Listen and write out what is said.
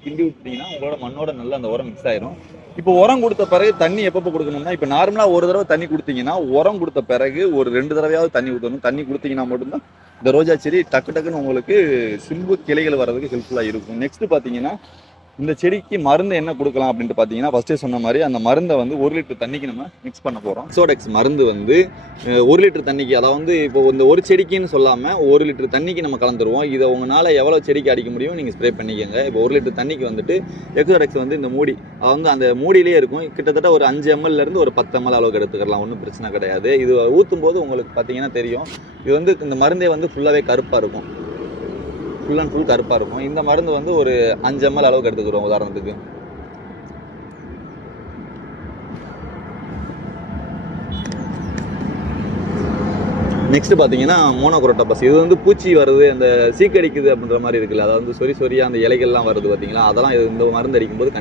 கிண்டி விட்டீங்கன்னா உங்களோட மண்ணோட நல்லா அந்த உரம் மிக்ஸ் ஆயிரும். இப்போ உரம் கொடுத்த பிறகு தண்ணி எப்பப்போ கொடுக்கணும்னா, இப்போ நார்மலா ஒரு தடவை தண்ணி கொடுத்தீங்கன்னா, உரம் கொடுத்த பிறகு ஒரு 2 தடவையாவது தண்ணி ஊற்றணும். தண்ணி கொடுத்தீங்கன்னா மட்டும்தான் இந்த ரோஜா செடி டக்கு டக்குன்னு உங்களுக்கு சிம்பு கிளைகள் வர்றதுக்கு ஹெல்ப்ஃபுல்லா இருக்கும். நெக்ஸ்ட் பார்த்தீங்கன்னா, இந்த செடிக்கு மருந்து என்ன கொடுக்கலாம் அப்படின்ட்டு பார்த்தீங்கன்னா, ஃபர்ஸ்டே சொன்ன மாதிரி அந்த மருந்தை வந்து 1 லிட்டர் தண்ணிக்கு நம்ம மிக்ஸ் பண்ண போகிறோம். சோடெக்ஸ் மருந்து வந்து 1 லிட்டர் தண்ணிக்கு, அதாவது இப்போ இந்த ஒரு செடிக்குன்னு சொல்லாமல் 1 லிட்டர் தண்ணிக்கு நம்ம கலந்துருவோம். இதை உங்களால் எவ்வளோ செடிக்கு அடிக்க முடியும் நீங்கள் ஸ்ப்ரே பண்ணிக்கோங்க. இப்போ 1 லிட்டர் தண்ணிக்கு வந்துட்டு எக்ஸோடெக்ஸ் வந்து இந்த மூடி, அது வந்து அந்த மூடியிலே இருக்கும். கிட்டத்தட்ட ஒரு 5 ml ஒரு 10 ml அளவுக்கு எடுத்துக்கலாம், ஒன்றும் பிரச்சனை கிடையாது. இது ஊற்றும் போது உங்களுக்கு பார்த்தீங்கன்னா தெரியும், இது வந்து இந்த மருந்தே வந்து ஃபுல்லாகவே கருப்பாக இருக்கும், ஃபுல் அண்ட் ஃபுல் கருப்பாக இருக்கும். இந்த மருந்து வந்து ஒரு 5 ml அளவுக்கு எடுத்துக்கிறோம் உதாரணத்துக்கு. நெக்ஸ்ட் பார்த்தீங்கன்னா மோனோக்ரோட்டோபஸ். இது வந்து பூச்சி வருது, அந்த சீக்கடிக்குது அப்படின்ற மாதிரி இருக்குல்ல, அதாவது சொறி சொறியா அந்த இலைகள்லாம் வருது பார்த்தீங்களா, அதெல்லாம் இந்த மருந்து அடிக்கும்போது கண்டிப்பாக